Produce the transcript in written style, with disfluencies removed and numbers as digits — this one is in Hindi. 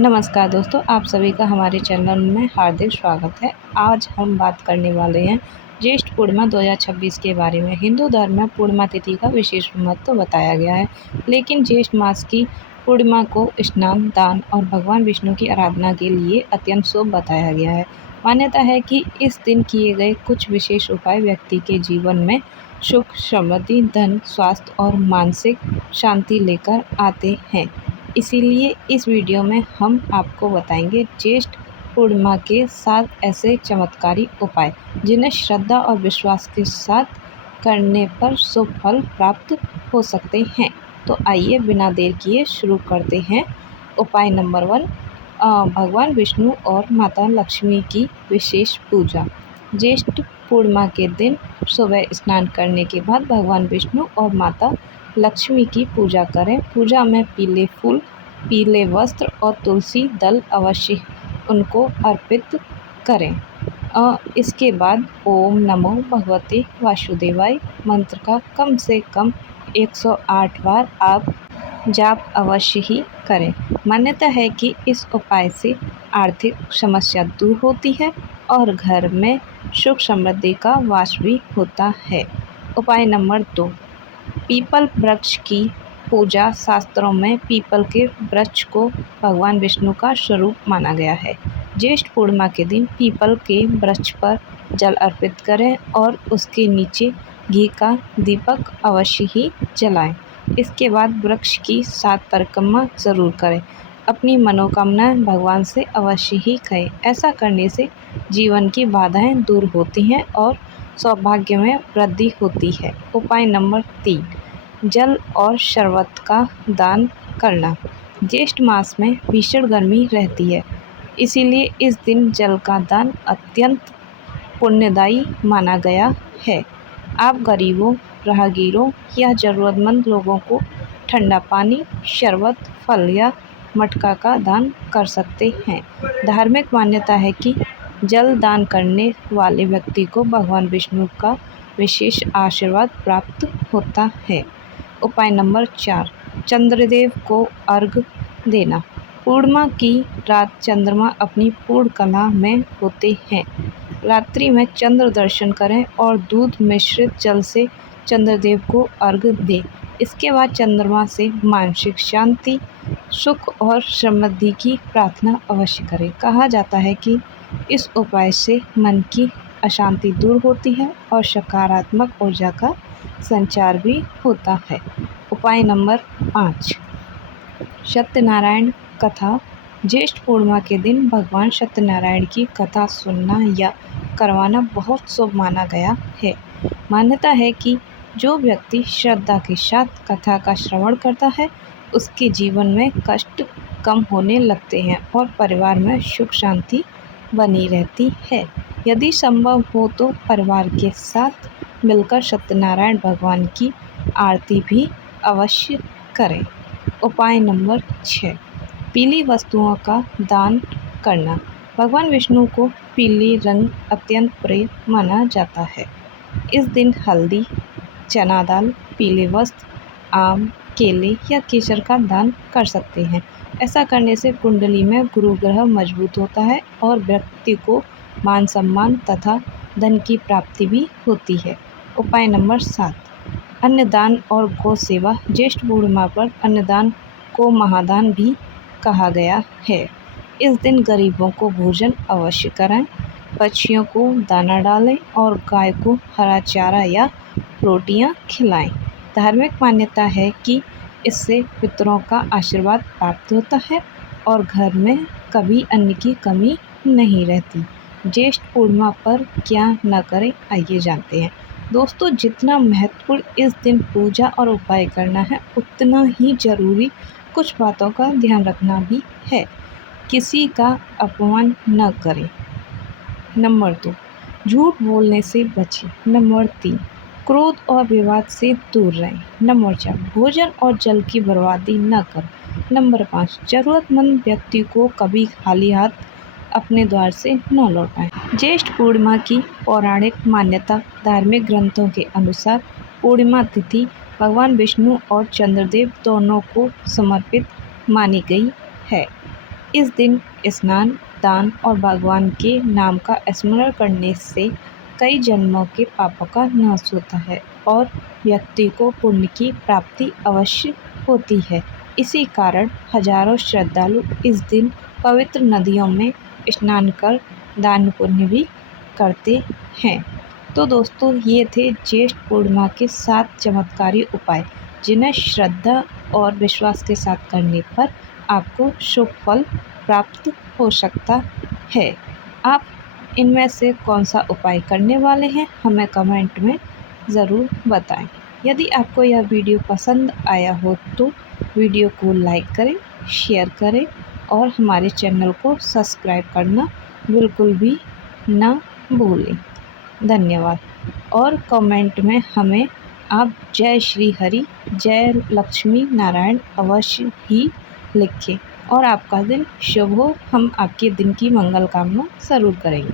नमस्कार दोस्तों, आप सभी का हमारे चैनल में हार्दिक स्वागत है। आज हम बात करने वाले हैं ज्येष्ठ पूर्णिमा 2026 के बारे में। हिंदू धर्म में पूर्णिमा तिथि का विशेष महत्व बताया गया है, लेकिन ज्येष्ठ मास की पूर्णिमा को स्नान, दान और भगवान विष्णु की आराधना के लिए अत्यंत शुभ बताया गया है। मान्यता है कि इस दिन किए गए कुछ विशेष उपाय व्यक्ति के जीवन में सुख, समृद्धि, धन, स्वास्थ्य और मानसिक शांति लेकर आते हैं। इसीलिए इस वीडियो में हम आपको बताएंगे ज्येष्ठ पूर्णिमा के 7 ऐसे चमत्कारी उपाय जिन्हें श्रद्धा और विश्वास के साथ करने पर शुभ फल प्राप्त हो सकते हैं। तो आइए बिना देर किए शुरू करते हैं। उपाय नंबर 1, भगवान विष्णु और माता लक्ष्मी की विशेष पूजा। ज्येष्ठ पूर्णिमा के दिन सुबह स्नान करने के बाद भगवान विष्णु और माता लक्ष्मी की पूजा करें। पूजा में पीले फूल, पीले वस्त्र और तुलसी दल अवश्य उनको अर्पित करें। इसके बाद ओम नमो भगवते वासुदेवाय मंत्र का कम से कम 108 बार आप जाप अवश्य ही करें। मान्यता है कि इस उपाय से आर्थिक समस्या दूर होती है और घर में सुख समृद्धि का वास भी होता है। उपाय नंबर 2, पीपल वृक्ष की पूजा। शास्त्रों में पीपल के वृक्ष को भगवान विष्णु का स्वरूप माना गया है। ज्येष्ठ पूर्णिमा के दिन पीपल के वृक्ष पर जल अर्पित करें और उसके नीचे घी का दीपक अवश्य ही जलाएं। इसके बाद वृक्ष की 7 परिक्रमा जरूर करें। अपनी मनोकामनाएं भगवान से अवश्य ही कहें। ऐसा करने से जीवन की बाधाएं दूर होती हैं और सौभाग्य में वृद्धि होती है। उपाय नंबर 3, जल और शरबत का दान करना। ज्येष्ठ मास में भीषण गर्मी रहती है, इसीलिए इस दिन जल का दान अत्यंत पुण्यदायी माना गया है। आप गरीबों, राहगीरों या ज़रूरतमंद लोगों को ठंडा पानी, शरबत, फल या मटका का दान कर सकते हैं। धार्मिक मान्यता है कि जल दान करने वाले व्यक्ति को भगवान विष्णु का विशेष आशीर्वाद प्राप्त होता है। उपाय नंबर 4, चंद्रदेव को अर्घ देना। पूर्णिमा की रात चंद्रमा अपनी पूर्ण कला में होते हैं। रात्रि में चंद्र दर्शन करें और दूध मिश्रित जल से चंद्रदेव को अर्घ दें। इसके बाद चंद्रमा से मानसिक शांति, सुख और समृद्धि की प्रार्थना अवश्य करें। कहा जाता है कि इस उपाय से मन की अशांति दूर होती है और सकारात्मक ऊर्जा का संचार भी होता है। उपाय नंबर 5, सत्यनारायण कथा। ज्येष्ठ पूर्णिमा के दिन भगवान सत्यनारायण की कथा सुनना या करवाना बहुत शुभ माना गया है। मान्यता है कि जो व्यक्ति श्रद्धा के साथ कथा का श्रवण करता है, उसके जीवन में कष्ट कम होने लगते हैं और परिवार में सुख शांति बनी रहती है। यदि संभव हो तो परिवार के साथ मिलकर सत्यनारायण भगवान की आरती भी अवश्य करें। उपाय नंबर 6, पीली वस्तुओं का दान करना। भगवान विष्णु को पीली रंग अत्यंत प्रिय माना जाता है। इस दिन हल्दी, चना दाल, पीले वस्त्र, आम, केले या केसर का दान कर सकते हैं। ऐसा करने से कुंडली में गुरु ग्रह मजबूत होता है और व्यक्ति को मान सम्मान तथा धन की प्राप्ति भी होती है। उपाय नंबर 7, अन्नदान और गौ सेवा। ज्येष्ठ पूर्णिमा पर अन्नदान को महादान भी कहा गया है। इस दिन गरीबों को भोजन अवश्य कराएं, पक्षियों को दाना डालें और गाय को हरा चारा या रोटियां खिलाएं। धार्मिक मान्यता है कि इससे पितरों का आशीर्वाद प्राप्त होता है और घर में कभी अन्न की कमी नहीं रहती। ज्येष्ठ पूर्णिमा पर क्या न करें, आइए जानते हैं। दोस्तों, जितना महत्वपूर्ण इस दिन पूजा और उपाय करना है, उतना ही जरूरी कुछ बातों का ध्यान रखना भी है। किसी का अपमान न करें। नंबर 2, झूठ बोलने से बचें। नंबर 3, क्रोध और विवाद से दूर रहें। नंबर 4, भोजन और जल की बर्बादी न करें। नंबर 5, जरूरतमंद व्यक्ति को कभी खाली हाथ अपने द्वार से न लौटाएं। ज्येष्ठ पूर्णिमा की पौराणिक मान्यता। धार्मिक ग्रंथों के अनुसार पूर्णिमा तिथि भगवान विष्णु और चंद्रदेव दोनों को समर्पित मानी गई है। इस दिन स्नान, दान और भगवान के नाम का स्मरण करने से कई जन्मों के पापों का नाश होता है और व्यक्ति को पुण्य की प्राप्ति अवश्य होती है। इसी कारण हजारों श्रद्धालु इस दिन पवित्र नदियों में स्नान कर दान पुण्य भी करते हैं। तो दोस्तों, ये थे ज्येष्ठ पूर्णिमा के 7 चमत्कारी उपाय, जिन्हें श्रद्धा और विश्वास के साथ करने पर आपको शुभ फल प्राप्त हो सकता है। आप इनमें से कौन सा उपाय करने वाले हैं, हमें कमेंट में ज़रूर बताएं। यदि आपको यह वीडियो पसंद आया हो तो वीडियो को लाइक करें, शेयर करें और हमारे चैनल को सब्सक्राइब करना बिल्कुल भी ना भूलें। धन्यवाद। और कमेंट में हमें आप जय श्री हरि, जय लक्ष्मी नारायण अवश्य ही लिखें और आपका दिन शुभ हो। हम आपके दिन की मंगल कामना ज़रूर करेंगे।